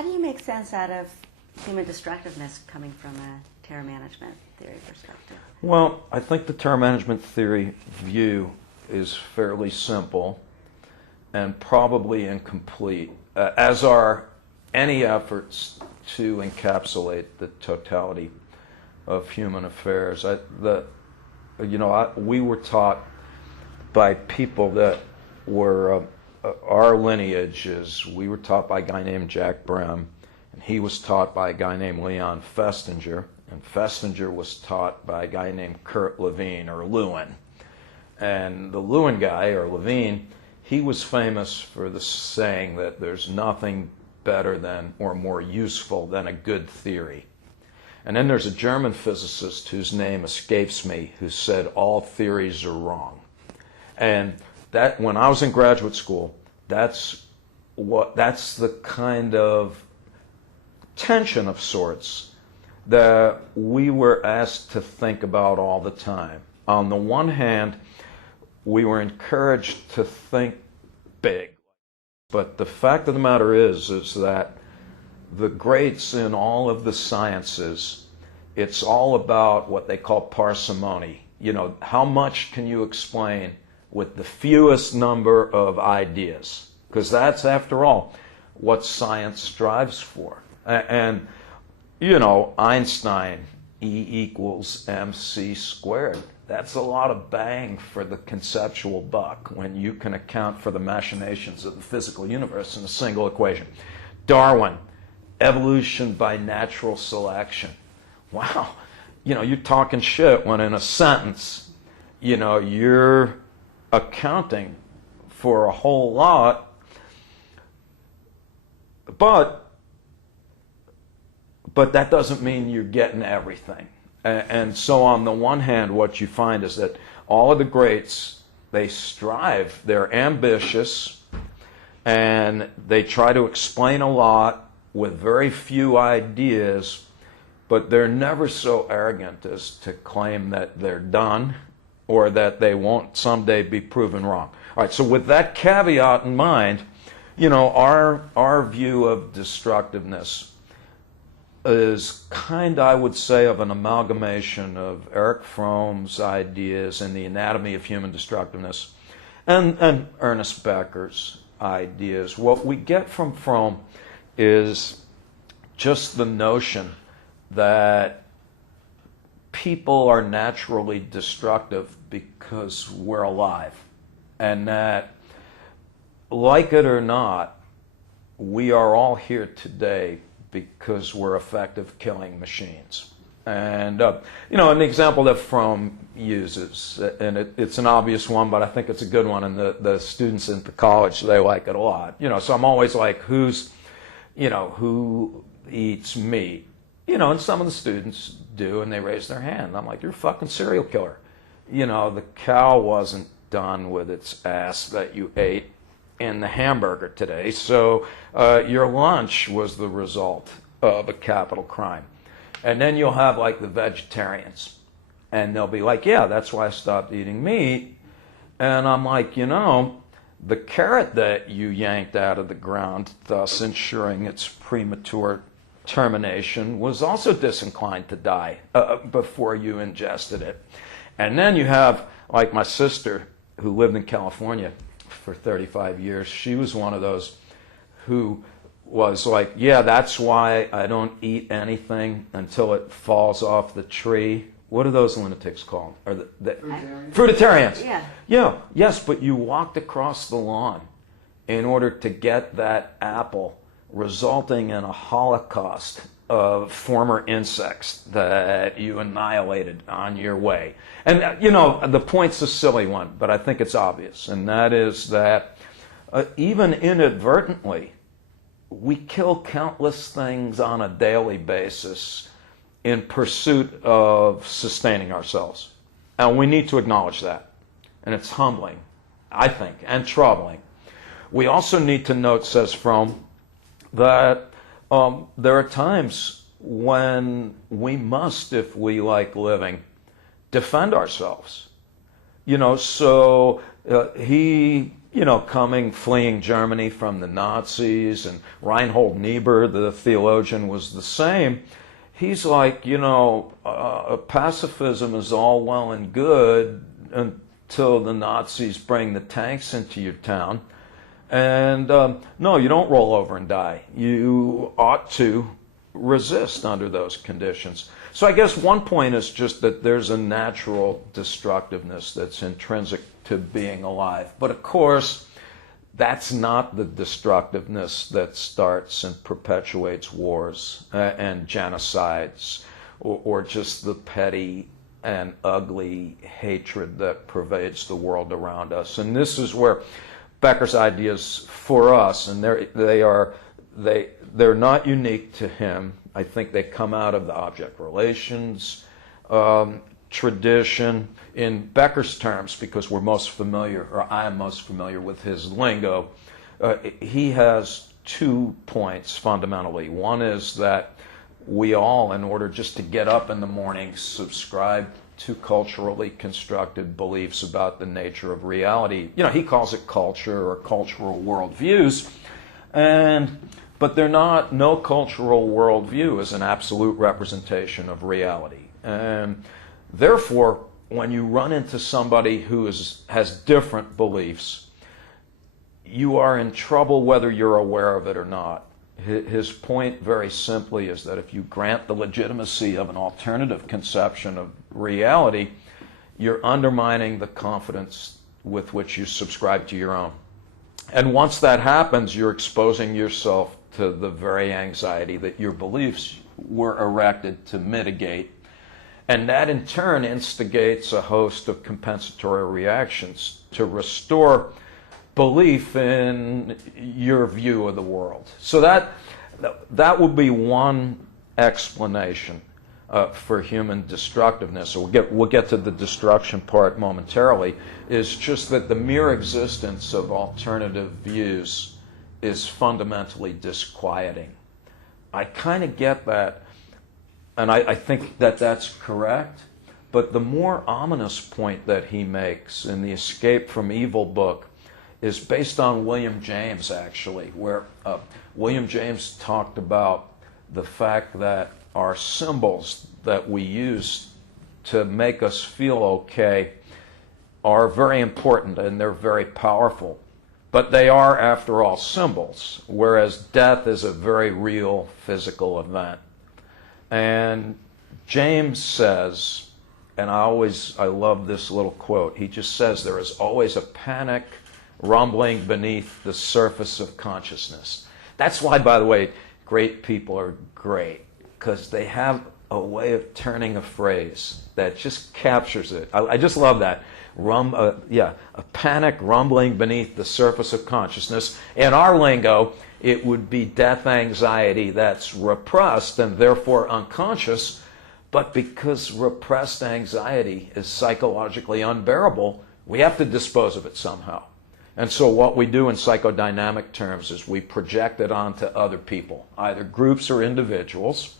how do you make sense out of human destructiveness coming from a terror management theory perspective? Well, I think the terror management theory view is fairly simple and probably incomplete, as are any efforts to encapsulate the totality of human affairs. We were taught by people that were our lineage we were taught by a guy named Jack Brem, and he was taught by a guy named Leon Festinger, and Festinger was taught by a guy named Kurt Lewin, or Lewin. And the Lewin guy, or Levine, he was famous for the saying that there's nothing better than or more useful than a good theory. And then there's a German physicist whose name escapes me who said all theories are wrong. And that, when I was in graduate school, that's the kind of tension of sorts that we were asked to think about all the time. On the one hand, we were encouraged to think big, but the fact of the matter is that the greats in all of the sciences, it's all about what they call parsimony. How much can you explain with the fewest number of ideas? Because that's, after all, what science strives for. And, Einstein, E = mc squared. That's a lot of bang for the conceptual buck when you can account for the machinations of the physical universe in a single equation. Darwin, evolution by natural selection. Wow, you're talking shit when in a sentence, you're accounting for a whole lot, but that doesn't mean you're getting everything. And so on the one hand, what you find is that all of the greats, they strive, they're ambitious, and they try to explain a lot with very few ideas, but they're never so arrogant as to claim that they're done or that they won't someday be proven wrong. All right, so with that caveat in mind, our view of destructiveness is I would say, of an amalgamation of Erich Fromm's ideas in The Anatomy of Human Destructiveness and Ernest Becker's ideas. What we get from Fromm is just the notion that people are naturally destructive because we're alive, and that, like it or not, we are all here today because we're effective killing machines. And, an example that Fromm uses, and it's an obvious one, but I think it's a good one, and the students in the college, they like it a lot. So I'm always like, who eats meat? And some of the students do, and they raise their hand. I'm like, you're a fucking serial killer. The cow wasn't done with its ass that you ate in the hamburger today, so your lunch was the result of a capital crime. And then you'll have the vegetarians, and they'll be like, yeah, that's why I stopped eating meat. And I'm like, the carrot that you yanked out of the ground, thus ensuring its premature termination, was also disinclined to die before you ingested it. And then you have, my sister, who lived in California for 35 years. She was one of those who was like, yeah, that's why I don't eat anything until it falls off the tree. What are those lunatics called? Are fruitarians. Yeah. Yeah. Yes, but you walked across the lawn in order to get that apple, resulting in a holocaust of former insects that you annihilated on your way. And, the point's a silly one, but I think it's obvious, and that is that even inadvertently, we kill countless things on a daily basis in pursuit of sustaining ourselves. And we need to acknowledge that. And it's humbling, I think, and troubling. We also need to note, says Fromm, that there are times when we must, if we like living, defend ourselves. So he fleeing Germany from the Nazis, and Reinhold Niebuhr, the theologian, was the same. He's like, pacifism is all well and good until the Nazis bring the tanks into your town. And no, you don't roll over and die. You ought to resist under those conditions. So I guess one point is just that there's a natural destructiveness that's intrinsic to being alive. But of course, that's not the destructiveness that starts and perpetuates wars and genocides, or just the petty and ugly hatred that pervades the world around us. And this is where Becker's ideas for us, and they're not unique to him. I think they come out of the object relations tradition. In Becker's terms, because we're most familiar, or I am most familiar with his lingo, he has 2 points fundamentally. One is that we all, in order just to get up in the morning, subscribe to culturally constructed beliefs about the nature of reality. He calls it culture or cultural worldviews, but they're not. No cultural worldview is an absolute representation of reality, and therefore, when you run into somebody who has different beliefs, you are in trouble whether you're aware of it or not. His point very simply is that if you grant the legitimacy of an alternative conception of reality, you're undermining the confidence with which you subscribe to your own. And once that happens, you're exposing yourself to the very anxiety that your beliefs were erected to mitigate. And that in turn instigates a host of compensatory reactions to restore belief in your view of the world. So that would be one explanation for human destructiveness. So we'll get to the destruction part momentarily. Is just that the mere existence of alternative views is fundamentally disquieting. I kind of get that. And I think that that's correct. But the more ominous point that he makes in the Escape from Evil book is based on William James, actually, where William James talked about the fact that our symbols that we use to make us feel okay are very important and they're very powerful. But they are, after all, symbols, whereas death is a very real physical event. And James says, and I love this little quote, he just says, there is always a panic rumbling beneath the surface of consciousness. That's why, by the way, great people are great, because they have a way of turning a phrase that just captures it. I just love that. A panic rumbling beneath the surface of consciousness. In our lingo, it would be death anxiety that's repressed and therefore unconscious, but because repressed anxiety is psychologically unbearable, we have to dispose of it somehow. And so what we do in psychodynamic terms is we project it onto other people, either groups or individuals,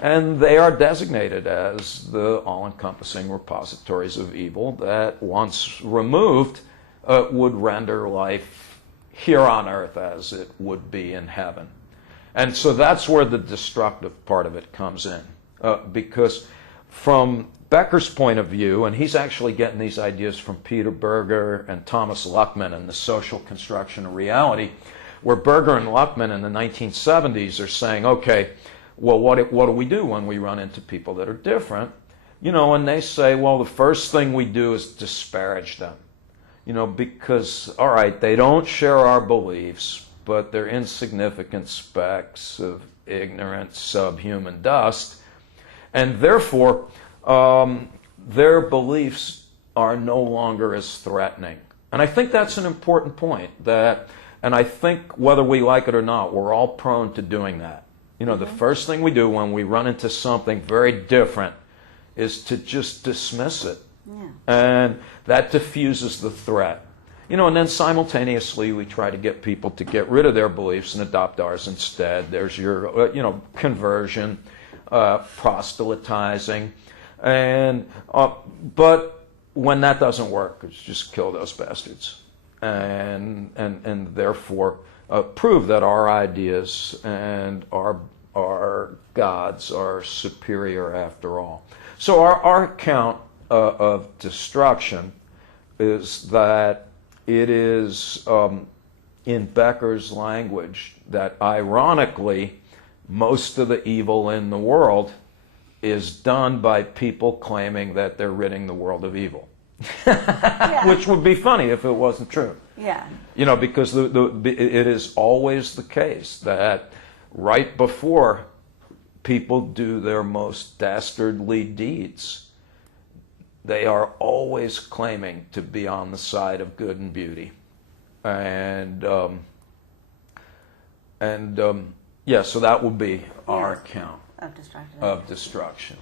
and they are designated as the all-encompassing repositories of evil that, once removed, would render life here on earth as it would be in heaven. And so that's where the destructive part of it comes in. Because from Becker's point of view, and he's actually getting these ideas from Peter Berger and Thomas Luckman and the social construction of reality, where Berger and Luckman in the 1970s are saying, okay, well, what do we do when we run into people that are different? And they say, well, the first thing we do is disparage them. Because, all right, they don't share our beliefs, but they're insignificant specks of ignorant subhuman dust, and therefore their beliefs are no longer as threatening. And I think that's an important point, and I think whether we like it or not, we're all prone to doing that. The first thing we do when we run into something very different is to just dismiss it. Yeah. And that diffuses the threat. And then simultaneously we try to get people to get rid of their beliefs and adopt ours instead. There's your, conversion, proselytizing. And but when that doesn't work, it's just kill those bastards. and therefore prove that our ideas and our gods are superior after all. So our account of destruction is that it is, in Becker's language, that ironically most of the evil in the world is done by people claiming that they're ridding the world of evil. Yeah. Which would be funny if it wasn't true. Yeah. You know, because it is always the case that right before people do their most dastardly deeds, they are always claiming to be on the side of good and beauty. And yeah, so that will be our account Of destructiveness. of destruction.